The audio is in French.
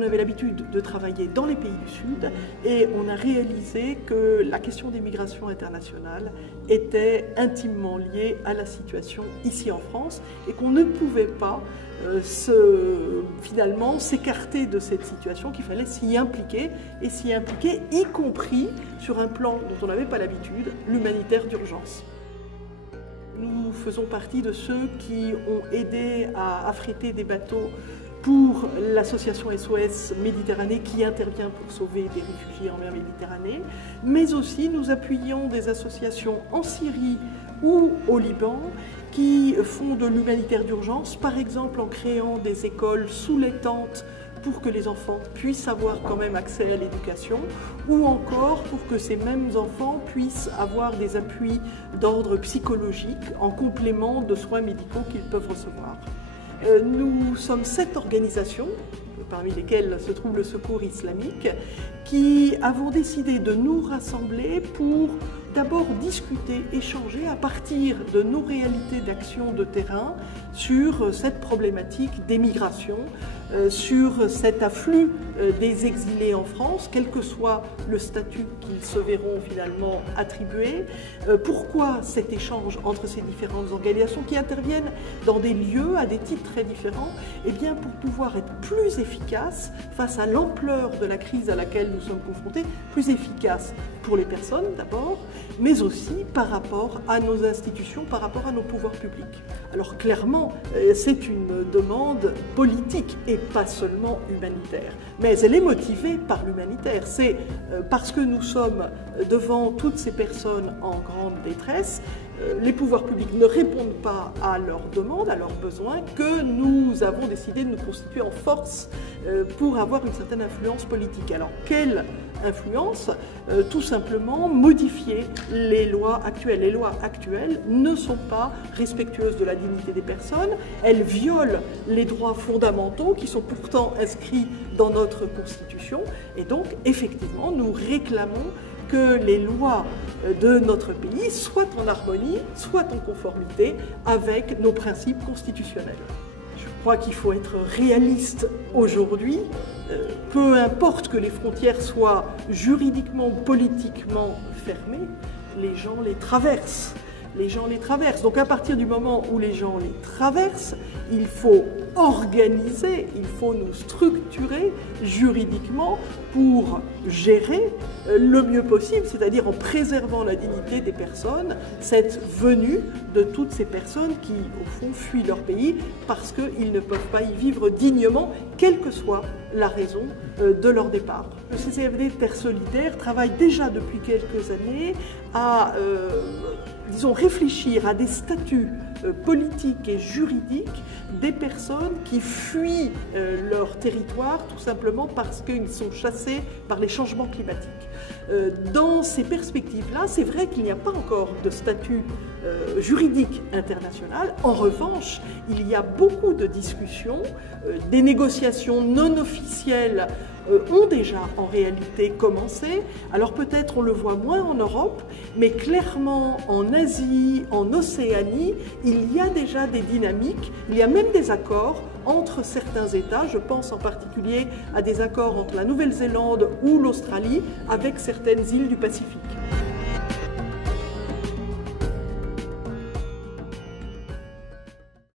on avait l'habitude de travailler dans les pays du Sud et on a réalisé que la question des migrations internationales était intimement liée à la situation ici en France et qu'on ne pouvait pas finalement s'écarter de cette situation, qu'il fallait s'y impliquer, et s'y impliquer y compris sur un plan dont on n'avait pas l'habitude, l'humanitaire d'urgence. Nous faisons partie de ceux qui ont aidé à affréter des bateaux pour l'association SOS Méditerranée qui intervient pour sauver des réfugiés en mer Méditerranée, mais aussi nous appuyons des associations en Syrie ou au Liban qui font de l'humanitaire d'urgence, par exemple en créant des écoles sous les tentes pour que les enfants puissent avoir quand même accès à l'éducation, ou encore pour que ces mêmes enfants puissent avoir des appuis d'ordre psychologique en complément de soins médicaux qu'ils peuvent recevoir. Nous sommes 7 organisations, parmi lesquelles se trouve le Secours islamique, qui avons décidé de nous rassembler pour d'abord discuter, échanger à partir de nos réalités d'action de terrain sur cette problématique des migrations, sur cet afflux des exilés en France, quel que soit le statut qu'ils se verront finalement attribuer. Pourquoi cet échange entre ces différentes organisations qui interviennent dans des lieux à des titres très différents? Eh bien, pour pouvoir être plus efficace face à l'ampleur de la crise à laquelle nous sommes confrontés, plus efficace pour les personnes d'abord, mais aussi par rapport à nos institutions, par rapport à nos pouvoirs publics. Alors clairement, c'est une demande politique et pas seulement humanitaire, mais elle est motivée par l'humanitaire. C'est parce que nous sommes devant toutes ces personnes en grande détresse, les pouvoirs publics ne répondent pas à leurs demandes, à leurs besoins, que nous avons décidé de nous constituer en force pour avoir une certaine influence politique. Alors, quelle influence? Tout simplement modifier les lois actuelles. Les lois actuelles ne sont pas respectueuses de la dignité des personnes, elles violent les droits fondamentaux qui sont pourtant inscrits dans notre Constitution, et donc, effectivement, nous réclamons que les lois de notre pays soient en harmonie, soient en conformité avec nos principes constitutionnels. Je crois qu'il faut être réaliste aujourd'hui, peu importe que les frontières soient juridiquement, politiquement fermées, les gens les traversent. Les gens les traversent. Donc à partir du moment où les gens les traversent, il faut organiser, il faut nous structurer juridiquement pour gérer le mieux possible, c'est-à-dire en préservant la dignité des personnes, cette venue de toutes ces personnes qui, au fond, fuient leur pays parce qu'ils ne peuvent pas y vivre dignement, quelle que soit la raison de leur départ. Le CCFD Terre Solidaire travaille déjà depuis quelques années à disons, réfléchir à des statuts politiques et juridiques des personnes qui fuient leur territoire tout simplement parce qu'ils sont chassés par les changements climatiques. Dans ces perspectives-là, c'est vrai qu'il n'y a pas encore de statut juridique international. En revanche, il y a beaucoup de discussions, des négociations non officielles ont déjà en réalité commencé. Alors peut-être on le voit moins en Europe, mais clairement en Asie, en Océanie, il y a déjà des dynamiques, il y a même des accords entre certains États. Je pense en particulier à des accords entre la Nouvelle-Zélande ou l'Australie avec certaines îles du Pacifique.